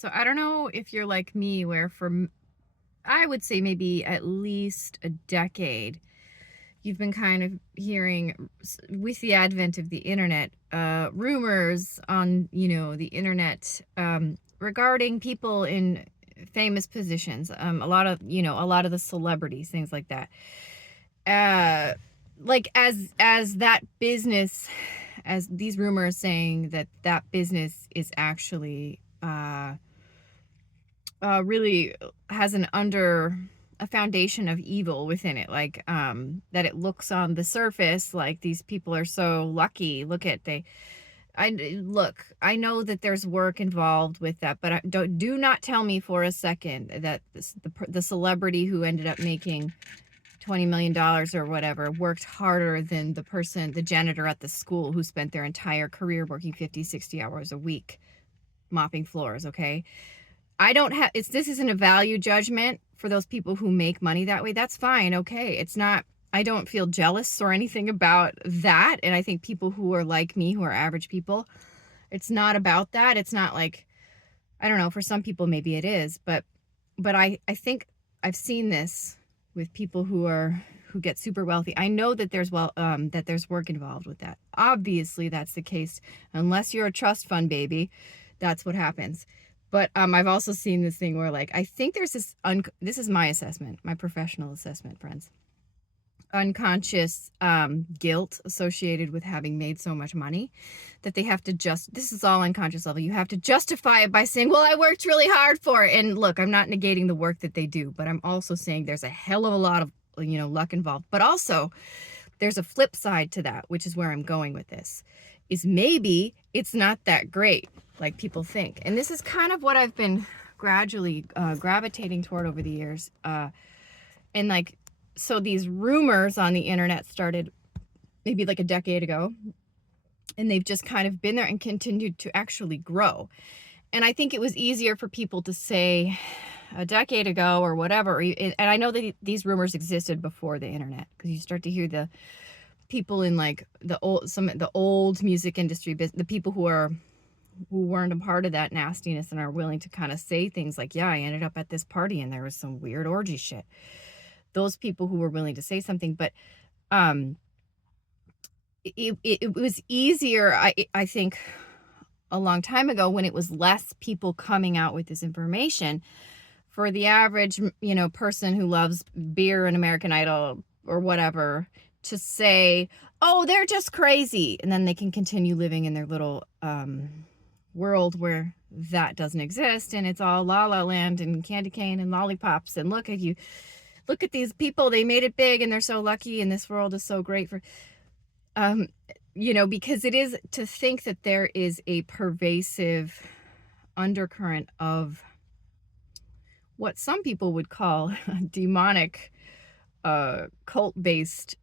So I don't know if you're like me, where I would say maybe at least a decade, you've been kind of hearing with the advent of the internet, rumors on, the internet, regarding people in famous positions. A lot of the celebrities, things like that. Uh, like as that business, as these rumors saying that business is actually, really has a foundation of evil within it, like, that it looks on the surface like these people are so lucky. I know that there's work involved with that, but do not tell me for a second that the celebrity who ended up making $20 million or whatever worked harder than the janitor at the school who spent their entire career working 50, 60 hours a week mopping floors. Okay, I don't have this isn't a value judgment for those people who make money that way. That's fine. Okay. It's not, I don't feel jealous or anything about that. And I think people who are like me, who are average people, it's not about that. It's not like, I don't know, for some people maybe it is, but I think I've seen this with people who get super wealthy. I know that there's work involved with that. Obviously that's the case. Unless you're a trust fund baby, that's what happens. But I've also seen this thing where, like, I think there's this is my assessment, my professional assessment, friends. Unconscious guilt associated with having made so much money that they have to this is all unconscious level. You have to justify it by saying, well, I worked really hard for it. And look, I'm not negating the work that they do, but I'm also saying there's a hell of a lot of, luck involved. But also there's a flip side to that, which is where I'm going with this, is maybe it's not that great like people think. And this is kind of what I've been gradually gravitating toward over the years. And like, so these rumors on the internet started maybe like a decade ago, and they've just kind of been there and continued to actually grow. And I think it was easier for people to say a decade ago or whatever. And I know that these rumors existed before the internet, because you start to hear the people in like the old music industry, the people who weren't a part of that nastiness and are willing to kind of say things like, yeah, I ended up at this party and there was some weird orgy shit. Those people who were willing to say something. But it was easier, I think, a long time ago, when it was less people coming out with this information, for the average, person who loves beer and American Idol or whatever, to say, oh, they're just crazy. And then they can continue living in their little world where that doesn't exist. And it's all La La Land and candy cane and lollipops. And look at these people, they made it big and they're so lucky and this world is so great for, because it is, to think that there is a pervasive undercurrent of what some people would call a demonic, cult-based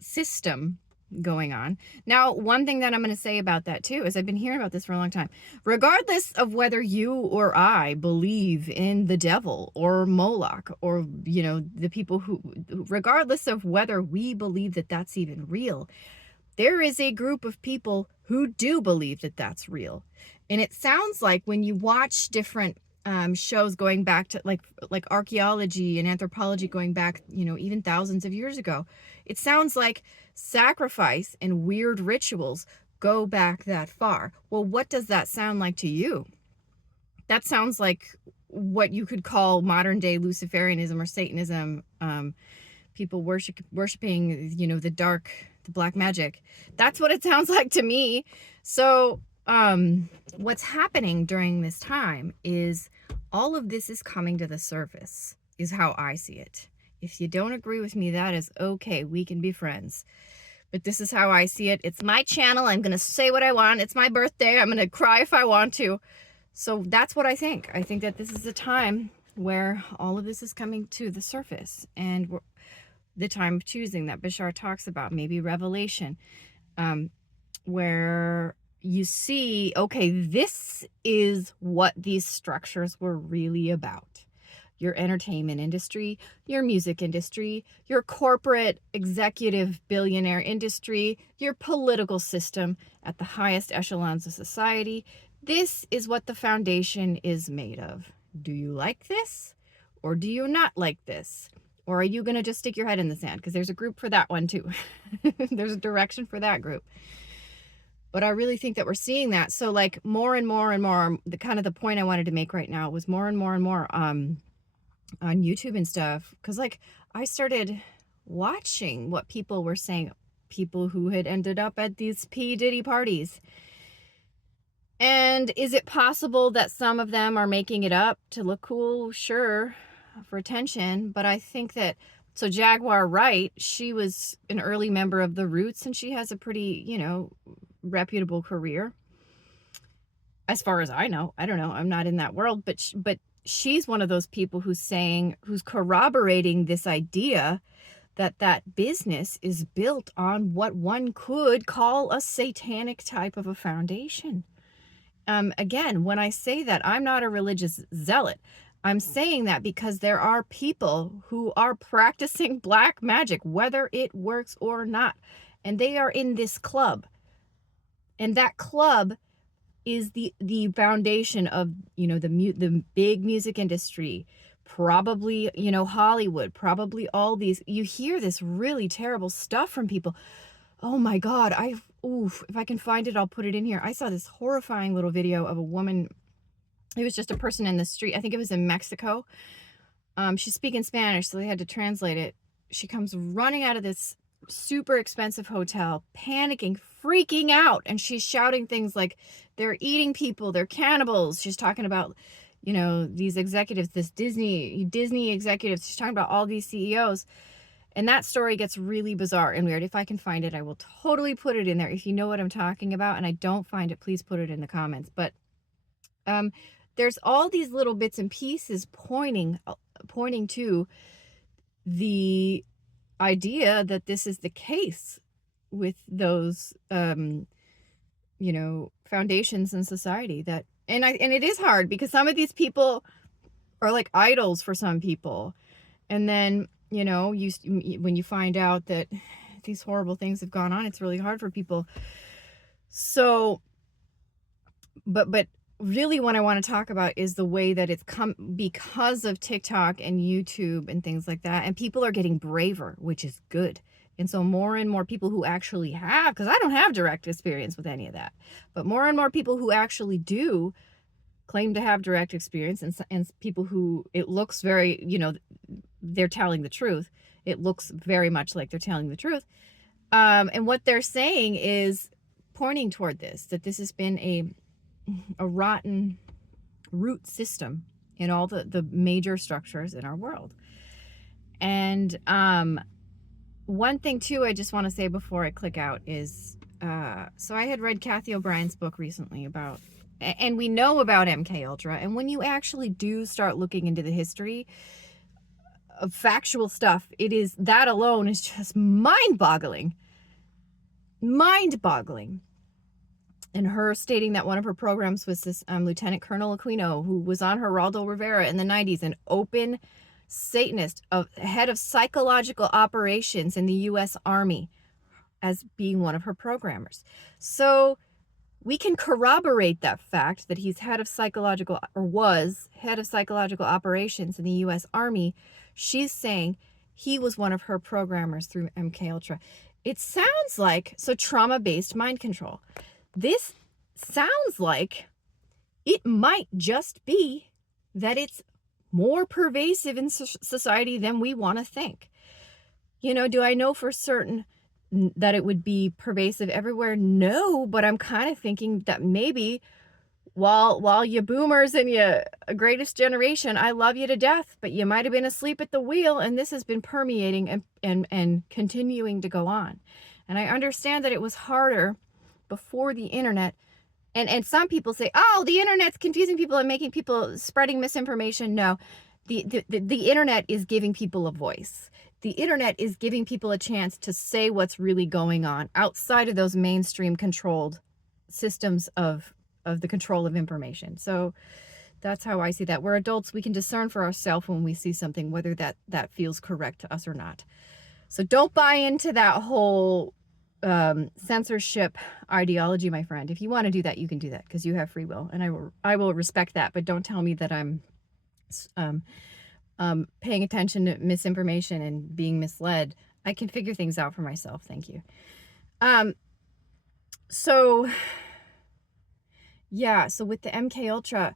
system going on. Now, one thing that I'm going to say about that too is I've been hearing about this for a long time. Regardless of whether you or I believe in the devil or Moloch or, the people regardless of whether we believe that that's even real, there is a group of people who do believe that that's real. And it sounds like when you watch different shows going back to like archaeology and anthropology going back, even thousands of years ago, it sounds like sacrifice and weird rituals go back that far. Well, what does that sound like to you? That sounds like what you could call modern day Luciferianism or Satanism, people worshiping, the black magic. That's what it sounds like to me. So what's happening during this time is all of this is coming to the surface, is how I see it. If you don't agree with me, that is okay. We can be friends. But this is how I see it. It's my channel. I'm going to say what I want. It's my birthday. I'm going to cry if I want to. So that's what I think. I think that this is a time where all of this is coming to the surface, and the time of choosing that Bashar talks about, maybe revelation, where you see, okay, this is what these structures were really about. Your entertainment industry, your music industry, your corporate executive billionaire industry, your political system at the highest echelons of society, This is what the foundation is made of. Do you like this or do you not like this? Or are you going to just stick your head in the sand? Because there's a group for that one too. There's a direction for that group. But I really think that we're seeing that. So like more and more and more, the kind of the point I wanted to make right now was more and more and more on YouTube and stuff. Because like I started watching what people were saying, people who had ended up at these P. Diddy parties. And is it possible that some of them are making it up to look cool? Sure, for attention. But I think that, so Jaguar Wright, she was an early member of the Roots and she has a pretty, reputable career. As far as I know, I don't know, I'm not in that world, but she's one of those people who's corroborating this idea that business is built on what one could call a satanic type of a foundation. Again, when I say that, I'm not a religious zealot. I'm saying that because there are people who are practicing black magic, whether it works or not. And they are in this club. And that club is the foundation of, the big music industry, probably, Hollywood, probably all these. You hear this really terrible stuff from people. Oh my God, if I can find it, I'll put it in here. I saw this horrifying little video of a woman. It was just a person in the street. I think it was in Mexico. She's speaking Spanish, so they had to translate it. She comes running out of this super expensive hotel, panicking, freaking out. And she's shouting things like, they're eating people, they're cannibals. She's talking about, these executives, this Disney executives. She's talking about all these CEOs. And that story gets really bizarre and weird. If I can find it, I will totally put it in there. If you know what I'm talking about and I don't find it, please put it in the comments. But there's all these little bits and pieces pointing to the idea that this is the case with those, foundations in society and it is hard because some of these people are like idols for some people. And then, when you find out that these horrible things have gone on, it's really hard for people. So, but really what I want to talk about is the way that it's come because of TikTok and YouTube and things like that. And people are getting braver, which is good. And so more and more people who actually have, because I don't have direct experience with any of that, but more and more people who actually do claim to have direct experience and people who it looks very, they're telling the truth. It looks very much like they're telling the truth. And what they're saying is pointing toward that this has been a rotten root system in all the major structures in our world. And one thing too, I just want to say before I click out is, so I had read Kathy O'Brien's book recently about, and we know about MK Ultra. And when you actually do start looking into the history of factual stuff, that alone is just mind-boggling. And her stating that one of her programs was this Lieutenant Colonel Aquino, who was on Geraldo Rivera in the 90s, an open Satanist, head of psychological operations in the U.S. Army, as being one of her programmers. So we can corroborate that fact that he's was head of psychological operations in the U.S. Army. She's saying he was one of her programmers through MK Ultra. It sounds like, so trauma-based mind control. This sounds like it might just be that it's more pervasive in society than we want to think. Do I know for certain that it would be pervasive everywhere? No, but I'm kind of thinking that maybe while you boomers and you greatest generation, I love you to death, but you might have been asleep at the wheel and this has been permeating and continuing to go on. And I understand that it was harder before the internet. And some people say, oh, the internet's confusing people and making people spreading misinformation. No, the internet is giving people a voice. The internet is giving people a chance to say what's really going on outside of those mainstream controlled systems of the control of information. So that's how I see that. We're adults. We can discern for ourselves when we see something, whether that feels correct to us or not. So don't buy into that whole censorship ideology, my friend. If you want to do that, you can do that because you have free will, and I will respect that. But don't tell me that I'm um, paying attention to misinformation and being misled. I can figure things out for myself. Thank you. So yeah, so with the MK Ultra,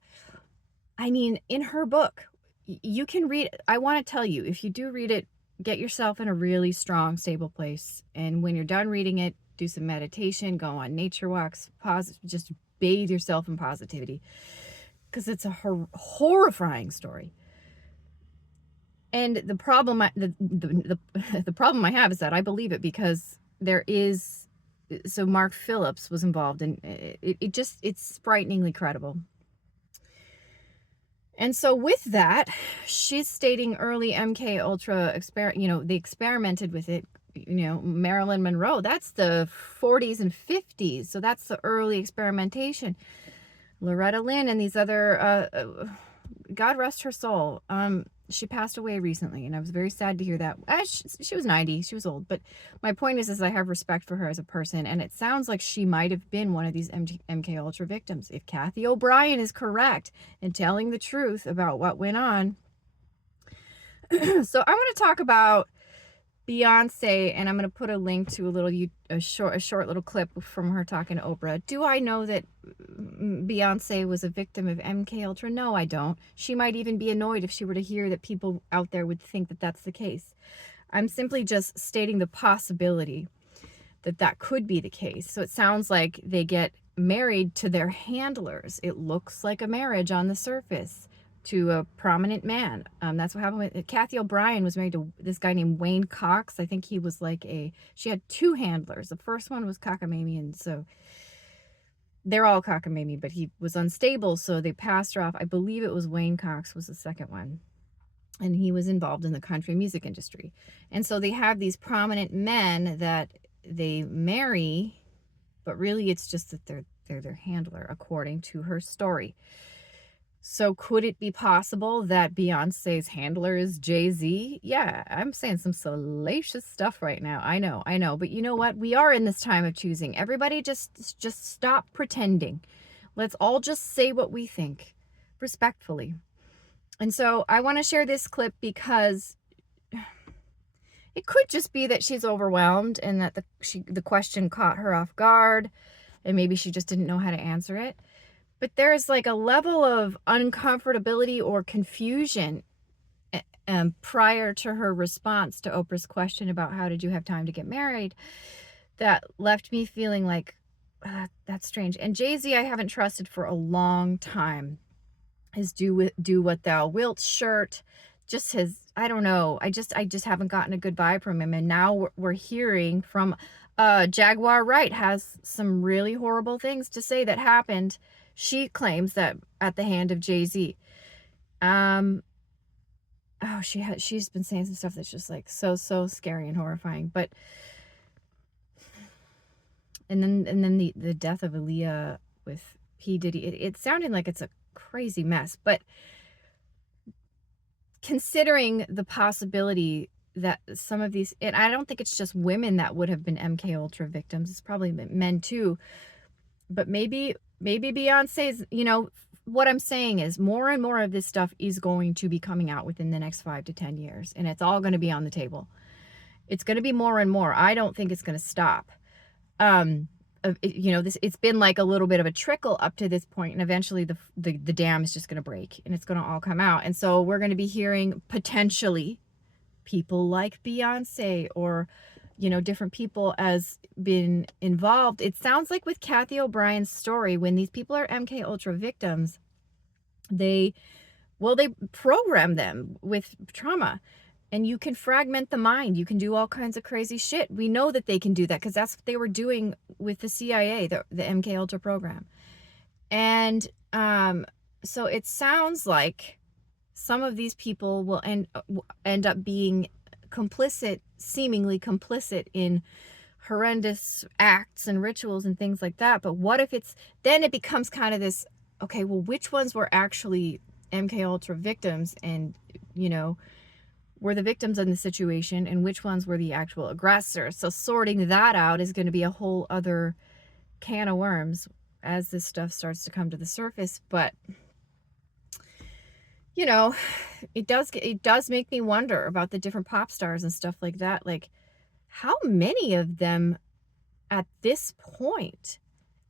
I mean, in her book, you can read. I want to tell you, if you do read it, get yourself in a really strong, stable place. And when you're done reading it, do some meditation, go on nature walks, just bathe yourself in positivity, because it's a horrifying story. And the problem, the problem I have is that I believe it because there is. So Mark Phillips was involved, and it's frighteningly credible. And so with that, she's stating early MK Ultra they experimented with it. Marilyn Monroe, that's the 40s and 50s. So that's the early experimentation. Loretta Lynn and these other, God rest her soul. She passed away recently, and I was very sad to hear that. She was 90. She was old. But my point is I have respect for her as a person, and it sounds like she might have been one of these MK Ultra victims. If Kathy O'Brien is correct in telling the truth about what went on. So I want to talk about Beyonce, and I'm going to put a link to a short little clip from her talking to Oprah. Do I know that Beyonce was a victim of MK Ultra? No, I don't. She might even be annoyed if she were to hear that people out there would think that that's the case. I'm simply just stating the possibility that could be the case. So it sounds like they get married to their handlers. It looks like a marriage on the surface, to a prominent man. That's what happened with Kathy O'Brien. Was married to this guy named Wayne Cox. I think he was she had two handlers. The first one was cockamamie, and so they're all cockamamie, but he was unstable, so they passed her off. I believe it was Wayne Cox was the second one, and he was involved in the country music industry. And so they have these prominent men that they marry, but really it's just that they're their handler, according to her story. So could it be possible that Beyonce's handler is Jay-Z? Yeah, I'm saying some salacious stuff right now. I know. But you know what? We are in this time of choosing. Everybody just stop pretending. Let's all just say what we think respectfully. And so I want to share this clip because it could just be that she's overwhelmed and that the question caught her off guard, and maybe she just didn't know how to answer it. But there's like a level of uncomfortability or confusion prior to her response to Oprah's question about how did you have time to get married, that left me feeling like, that's strange. And Jay-Z I haven't trusted for a long time. His do what thou wilt shirt, just his, I don't know, I just haven't gotten a good vibe from him. And now we're hearing from Jaguar Wright has some really horrible things to say that happened, she claims, that at the hand of Jay-Z. She's been saying some stuff that's just like so scary and horrifying. But and then the death of Aaliyah with P. Diddy, it sounded like it's a crazy mess. But considering the possibility that some of these, and I don't think it's just women that would have been MK Ultra victims, it's probably men too, but maybe Beyonce's, what I'm saying is more and more of this stuff is going to be coming out within the next 5 to 10 years, and it's all going to be on the table. It's going to be more and more. I don't think it's going to stop. It's been like a little bit of a trickle up to this point, and eventually the dam is just going to break and it's going to all come out. And so we're going to be hearing potentially people like Beyonce or different people as been involved. It sounds like with Kathy O'Brien's story, when these people are MK Ultra victims, they program them with trauma. And you can fragment the mind. You can do all kinds of crazy shit. We know that they can do that because that's what they were doing with the CIA, the MK Ultra program. And so it sounds like some of these people will end up being seemingly complicit in horrendous acts and rituals and things like that. But what if then it becomes kind of this, okay, well, which ones were actually MK Ultra victims? And, were the victims in the situation and which ones were the actual aggressors. So sorting that out is going to be a whole other can of worms as this stuff starts to come to the surface. But you know, it does make me wonder about the different pop stars and stuff like that. Like, how many of them at this point?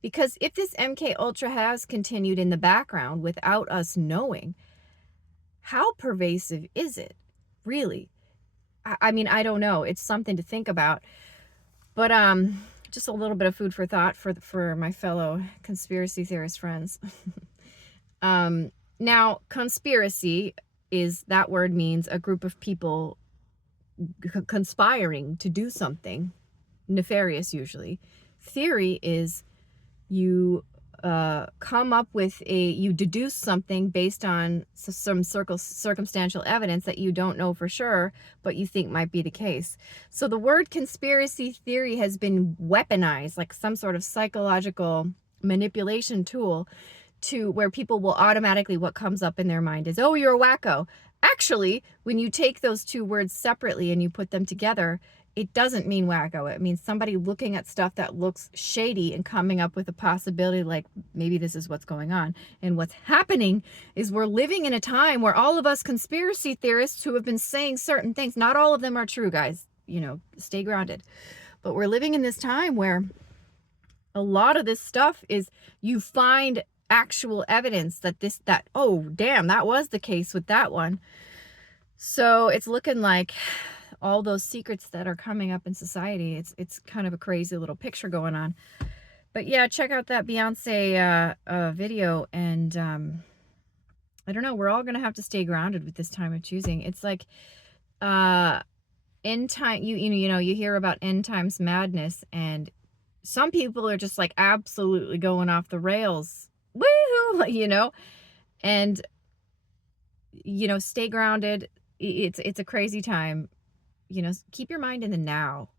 Because if this MK Ultra has continued in the background without us knowing, how pervasive is it, really? I mean, I don't know. It's something to think about. But just a little bit of food for thought for my fellow conspiracy theorist friends. Now, conspiracy that word means a group of people conspiring to do something nefarious, usually. Theory is you come up with you deduce something based on some circumstantial evidence that you don't know for sure, but you think might be the case. So the word conspiracy theory has been weaponized like some sort of psychological manipulation tool to where people will automatically, what comes up in their mind is, oh, you're a wacko. Actually, when you take those two words separately and you put them together, it doesn't mean wacko. It means somebody looking at stuff that looks shady and coming up with a possibility like maybe this is what's going on. And what's happening is we're living in a time where all of us conspiracy theorists who have been saying certain things, not all of them are true, guys, stay grounded. But we're living in this time where a lot of this stuff is you find actual evidence that oh damn, that was the case with that one. So it's looking like all those secrets that are coming up in society, it's kind of a crazy little picture going on. But yeah, check out that Beyonce video, and I don't know, we're all gonna have to stay grounded with this time of choosing. It's like end time, you hear about end times madness, and some people are just like absolutely going off the rails. Woohoo, and stay grounded. It's a crazy time. Keep your mind in the now.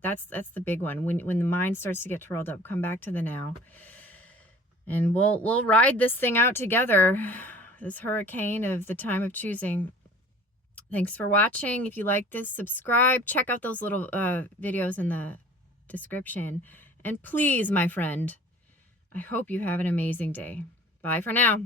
That's the big one. When the mind starts to get twirled up, come back to the now. And we'll ride this thing out together. This hurricane of the time of choosing. Thanks for watching. If you like this, subscribe. Check out those little videos in the description. And please, my friend, I hope you have an amazing day. Bye for now.